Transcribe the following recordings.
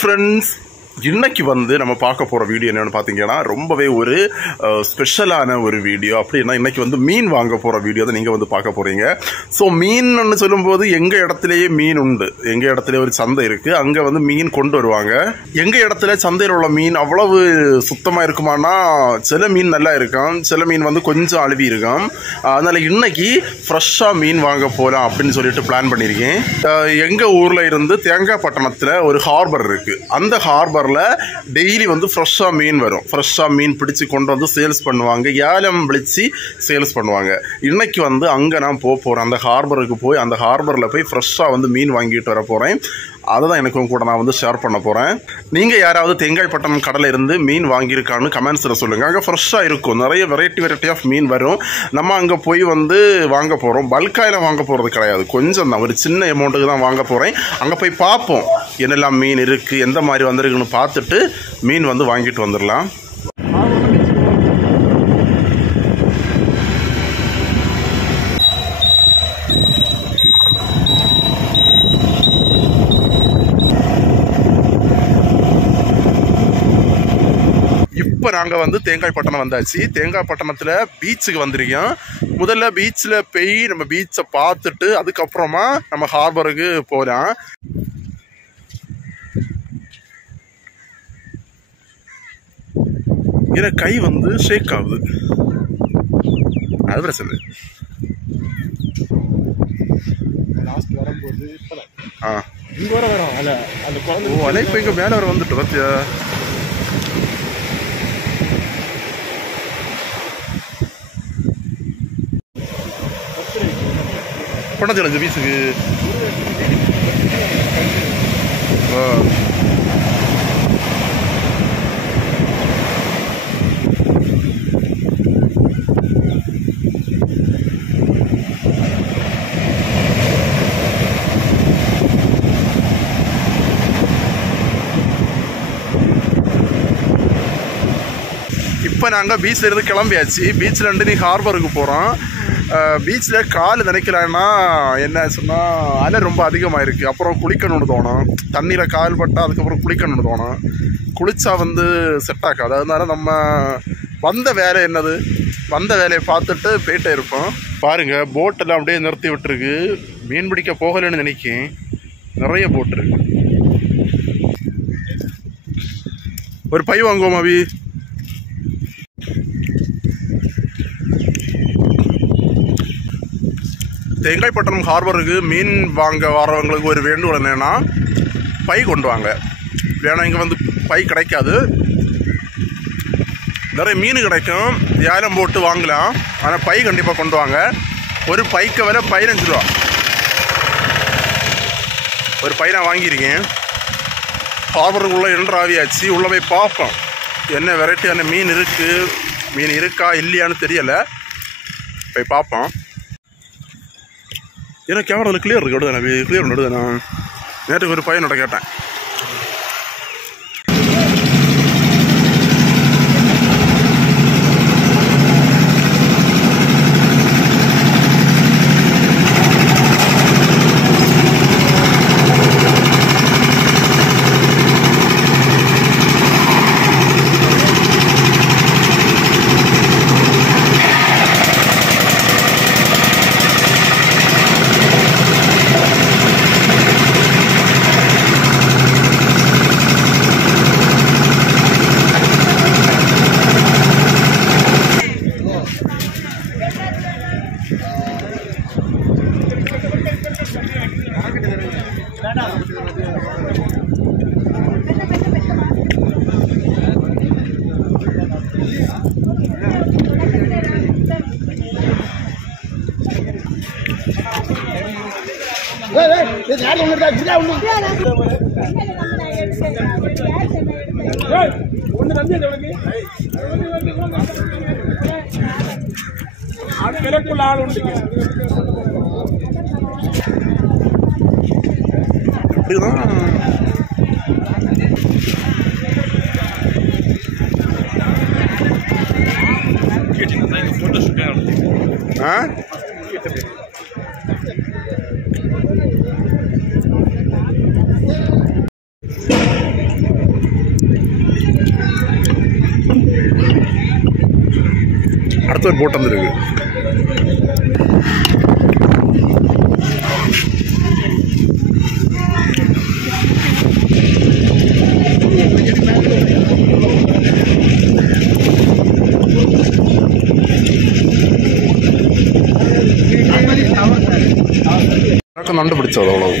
Friends, இன்னைக்கு வந்து நம்ம பார்க்க போகிற வீடியோ என்னென்னு பார்த்தீங்கன்னா ரொம்பவே ஒரு ஸ்பெஷலான ஒரு வீடியோ. அப்படின்னா இன்னைக்கு வந்து மீன் வாங்க போகிற வீடியோ தான் நீங்கள் வந்து பார்க்க போகிறீங்க. ஸோ மீன்னு சொல்லும்போது எங்கள் இடத்துலையே மீன் உண்டு. எங்கள் இடத்துல ஒரு சந்தை இருக்குது, அங்கே வந்து மீன் கொண்டு வருவாங்க. எங்கள் இடத்துல சந்தையில் உள்ள மீன் அவ்வளவு சுத்தமாக இருக்குமானா சில மீன் நல்லா இருக்கும், சில மீன் வந்து கொஞ்சம் அழுவி இருக்கும். அதனால் இன்னைக்கு ஃப்ரெஷ்ஷாக மீன் வாங்க போகலாம் அப்படின்னு சொல்லிட்டு பிளான் பண்ணியிருக்கேன். எங்கள் ஊரில் இருந்து தேங்காய்பட்டணத்தில் ஒரு ஹார்பர் இருக்குது. அந்த ஹார்பர் டெய்லி வந்து ஃப்ரெஷ்ஷாக மீன் வரும். ஃப்ரெஷ்ஷாக மீன் பிடிச்சி கொண்டு வந்து சேல்ஸ் பண்ணுவாங்க, ஏலம் விழிச்சு சேல்ஸ் பண்ணுவாங்க. இன்னைக்கு வந்து அங்கே நான் போகிறேன், அந்த ஹார்பருக்கு போய் அந்த ஹார்பரில் போய் ஃப்ரெஷ்ஷாக வந்து மீன் வாங்கிட்டு வர போகிறேன். அதை தான் எனக்கும் கூட நான் வந்து ஷேர் பண்ண போகிறேன். நீங்கள் யாராவது தேங்காய்பட்டணம் கடலில் இருந்து மீன் வாங்கியிருக்கான்னு கமெண்ட்ஸில் சொல்லுங்கள். அங்கே ஃப்ரெஷ்ஷாக இருக்கும், நிறைய வெரைட்டி ஆஃப் மீன் வரும். நம்ம அங்கே போய் வந்து வாங்க போகிறோம். பல்காயில் வாங்க போகிறது கிடையாது, கொஞ்சம் தான், ஒரு சின்ன அமௌண்ட்டுக்கு தான் வாங்க போகிறேன். அங்கே போய் பார்ப்போம் என்னெல்லாம் மீன் இருக்குது, எந்த மாதிரி வந்திருக்குன்னு பார்த்துட்டு மீன் வந்து வாங்கிட்டு வந்துடலாம். இப்போ நாங்கள் வந்து தேங்காய்பட்டணம் வந்தாச்சு. தேங்காய்பட்டணத்தில் பீச்சுக்கு வந்திருக்கோம். முதல்ல பீச்சில் போய் நம்ம பீச்சை பார்த்துட்டு அதுக்கப்புறமா நம்ம ஹார்பருக்கு போகலாம். ஏன்னா கை வந்து ஷேக் ஆகுது, அது பிரச்சனை. அலை இப்போ இங்கே மேலே வர வந்துட்டு பார்த்தியா? பண்ண பீஸுக்கு இப்போ நாங்கள் பீச்சில் இருந்து கிளம்பியாச்சு. பீச்சில் இருந்து நீ ஹார்பருக்கு போகிறோம். பீச்சில் கால் நினைக்கலான்னா என்ன சொன்னால் அலை ரொம்ப அதிகமாக இருக்குது. அப்புறம் குளிக்கணும்னு தோணும், தண்ணியில் கால் பட்டால் அதுக்கப்புறம் குளிக்கணும்னு தோணும். குளித்தா வந்து செட் ஆகாது. அதனால நம்ம வந்த வேலை என்னது, வந்த வேலையை பார்த்துட்டு போயிட்டே இருப்போம். பாருங்கள், போட்டெல்லாம் அப்படியே நிறுத்தி விட்டுருக்கு. மீன் பிடிக்க போகலைன்னு நினைக்கேன், நிறைய போட் இருக்கு. ஒரு பை வாங்குவோம் அவி. தேங்காய்பட்டணம் ஹார்பருக்கு மீன் வாங்க வரவங்களுக்கு ஒரு வேண்டுகோள் என்னென்னா, பை கொண்டு வாங்க. ஏன்னா இங்கே வந்து பை கிடைக்காது, நிறைய மீன் கிடைக்கும், ஏலம் போட்டு வாங்கலாம். ஆனால் பை கண்டிப்பாக கொண்டு வாங்க. ஒரு பைக்கு விலை 15 ரூபா. ஒரு பை நான் வாங்கியிருக்கேன். ஹார்பருக்குள்ளே ஆவியாச்சு. உள்ளே போய் பார்ப்போம் என்ன வெரைட்டியான மீன் இருக்குது, மீன் இருக்கா இல்லையான்னு தெரியலை, போய் பார்ப்போம். ஏன்னா கேமராவில் கிளியர் இருக்கு, விடுதானே கிளியர் விடுதானே. நேற்றுக்கு ஒரு பையனோட கேட்டேன். அடுத்த ஒரு போட் வந்துருக்கு. நண்டு பிடிச்சது அவ்வளவு.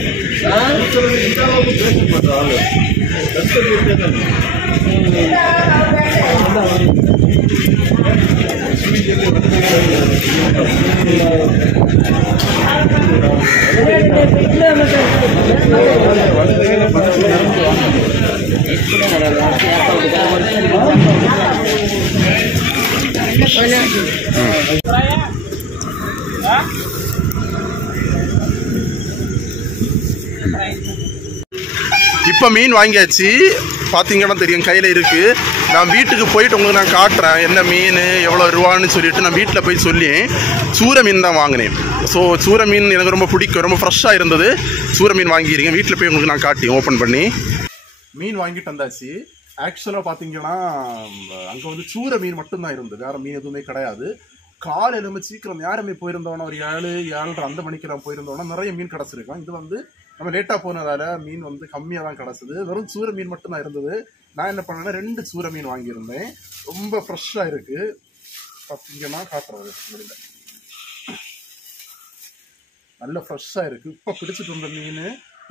இப்போ மீன் வாங்கியாச்சு, பார்த்தீங்கன்னா தெரியும் கையில் இருக்குது. நான் வீட்டுக்கு போயிட்டு உங்களுக்கு நான் காட்டுறேன் என்ன மீன் எவ்வளோ ரூபான்னு சொல்லிட்டு. நான் வீட்டில் போய் சொல்லி சூரை மீன் தான் வாங்கினேன். ஸோ சூரை மீன் எனக்கு ரொம்ப பிடிக்கும், ரொம்ப ஃப்ரெஷ்ஷாக இருந்தது. சூரை மீன் வாங்கியிருக்கேன். வீட்டில் போய் உங்களுக்கு நான் காட்டி ஓப்பன் பண்ணி மீன் வாங்கிட்டு வந்தாச்சு. ஆக்சுவலாக பார்த்தீங்கன்னா அங்கே வந்து சூரை மீன் மட்டும்தான் இருந்தது, வேறு மீன் எதுவுமே கிடையாது. காலையில் நம்ம சீக்கிரம் நேரமே போயிருந்தோன்னா ஒரு 7-7:30 அந்த மணிக்கு நான் போயிருந்தோன்னா நிறைய மீன் கிடச்சிருக்கோம். இது வந்து நம்ம லேட்டாக போனதால மீன் வந்து கம்மியாக தான் கிடச்சிது. வெறும் சூரை மீன் மட்டும்தான் இருந்தது. நான் என்ன பண்ணேன்னா 2 சூரை மீன் வாங்கியிருந்தேன். ரொம்ப ஃப்ரெஷ்ஷாக இருக்குது. பார்த்தீங்கன்னா காட்டுறது முடியல, நல்ல ஃப்ரெஷ்ஷாக இருக்குது. இப்போ பிடிச்சிட்டு வந்த மீன்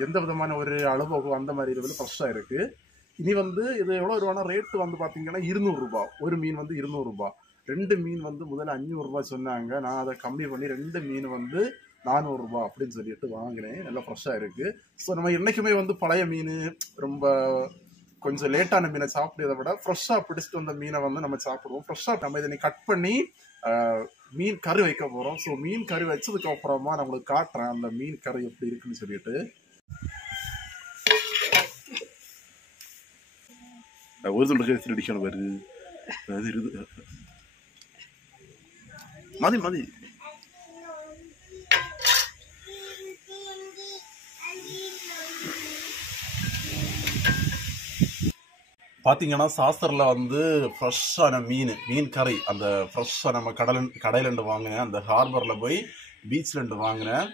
எந்த விதமான ஒரு அளவு அந்த மாதிரி இருக்குது, ஃப்ரெஷ்ஷாக இருக்குது. இனி வந்து இது எவ்வளோ ரூபானா ரேட்டு வந்து பார்த்தீங்கன்னா 200 ரூபா. ஒரு மீன் வந்து 200 ரூபா. 2 மீன் வந்து முதல்ல 500 ரூபா சொன்னாங்க. நான் அதை கம்மி பண்ணி 2 மீன் வந்து 400 ரூபா அப்படின்னு சொல்லிட்டு வாங்கினேன். நல்லா ஃப்ரெஷ்ஷாக இருக்குது. ஸோ நம்ம என்றைக்குமே வந்து பழைய மீன், ரொம்ப கொஞ்சம் லேட்டான மீனை சாப்பிட்றதை விட ஃப்ரெஷ்ஷாக பிடிச்சிட்டு வந்த மீனை வந்து நம்ம சாப்பிடுவோம். ஃப்ரெஷ்ஷாக நம்ம இதை கட் பண்ணி மீன் கறி வைக்க போகிறோம். ஸோ மீன் கறி வச்சதுக்கு அப்புறமா நான் உங்களுக்கு காட்டுறேன் அந்த மீன் கறி எப்படி இருக்குன்னு சொல்லிட்டு. ஒரு துண்டு கறி அடிக்கணும் பாரு, அது இருக்குது மதி மதி. பார்த்தீங்கன்னா சாஸ்திரில் வந்து ஃப்ரெஷ்ஷான மீன் கறி, அந்த ஃப்ரெஷ்ஷாக நம்ம கடையிலண்டு வாங்கினேன். அந்த ஹார்பரில் போய் பீச்லேண்டு வாங்கினேன்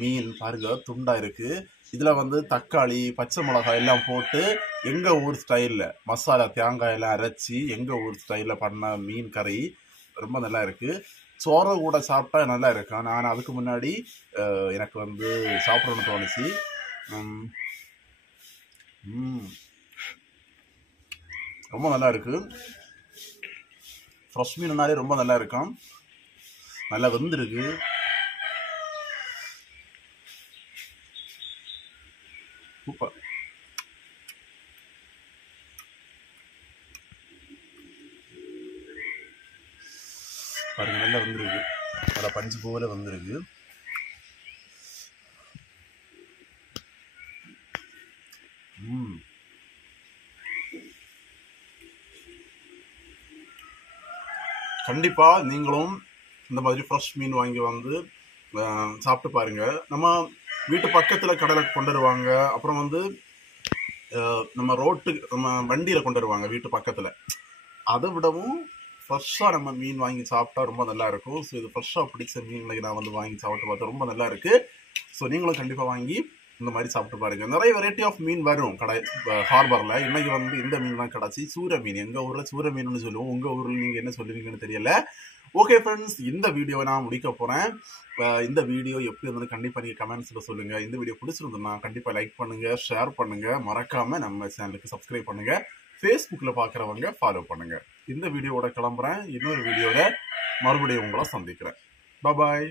மீன் பாருங்க, துண்டாக இருக்குது. இதில் வந்து தக்காளி, பச்சை மிளகாய் எல்லாம் போட்டு எங்கள் ஊர் ஸ்டைலில் மசாலா தேங்காயெல்லாம் அரைச்சி எங்கள் ஊர் ஸ்டைலில் பண்ண மீன் கறி ரொம்ப நல்லா இருக்குது. சோறு கூட சாப்பிட்டா நல்லா இருக்கும். நான் அதுக்கு முன்னாடி எனக்கு வந்து சாப்பிடணும்னு தோணுச்சு. ரொம்ப நல்லா இருக்குது. ஃப்ரெஷ் மீன்னாலே ரொம்ப நல்லா இருக்கும். நல்லா வெந்திருக்கு. சூப்பர். பாருங்க, நல்லா வந்துருக்கு. நல்லா பஞ்சு போல வந்துருக்கு. கண்டிப்பாக நீங்களும் இந்த மாதிரி ஃப்ரெஷ் மீன் வாங்கி வந்து சாப்பிட்டு பாருங்க. நம்ம வீட்டு பக்கத்தில் கடையில் கொண்டு வருவாங்க, அப்புறம் வந்து நம்ம நம்ம வண்டியில் கொண்டு வருவாங்க வீட்டு பக்கத்தில். அதை விடவும் ஃப்ரெஷ்ஷாக நம்ம மீன் வாங்கி சாப்பிட்டா ரொம்ப நல்லா இருக்கும். ஸோ இது ஃப்ரெஷ்ஷாக பிடிச்ச மீன் நான் வந்து வாங்கி சாப்பிட்டு பார்த்தா ரொம்ப நல்லா இருக்குது. ஸோ நீங்களும் கண்டிப்பாக வாங்கி இந்த மாதிரி சாப்பிட்டு பாருங்கள். நிறைய வெரைட்டி ஆஃப் மீன் வரும் ஹார்பரில். இன்றைக்கி வந்து இந்த மீன் தான் கிடச்சி, சூரை மீன். எங்கள் ஊரில் சூரை மீன்னு சொல்லுவோம், உங்கள் ஊரில் நீங்கள் என்ன சொல்லுவீங்கன்னு தெரியல. ஓகே ஃப்ரெண்ட்ஸ், இந்த வீடியோவை நான் முடிக்க போகிறேன். இந்த வீடியோ எப்படி இருந்தது கண்டிப்பாக நீங்கள் கமெண்ட்ஸில் சொல்லுங்கள். இந்த வீடியோ பிடிச்சிருந்ததுன்னா கண்டிப்பாக லைக் பண்ணுங்கள், ஷேர் பண்ணுங்கள், மறக்காமல் நம்ம சேனலுக்கு சப்ஸ்கிரைப் பண்ணுங்கள். ஃபேஸ்புக்கில் பார்க்குறவங்க ஃபாலோ பண்ணுங்கள். இந்த வீடியோவோட கிளம்புறேன். இன்னொரு வீடியோவில் மறுபடியும் உங்களை சந்திக்கிறேன். பாய்.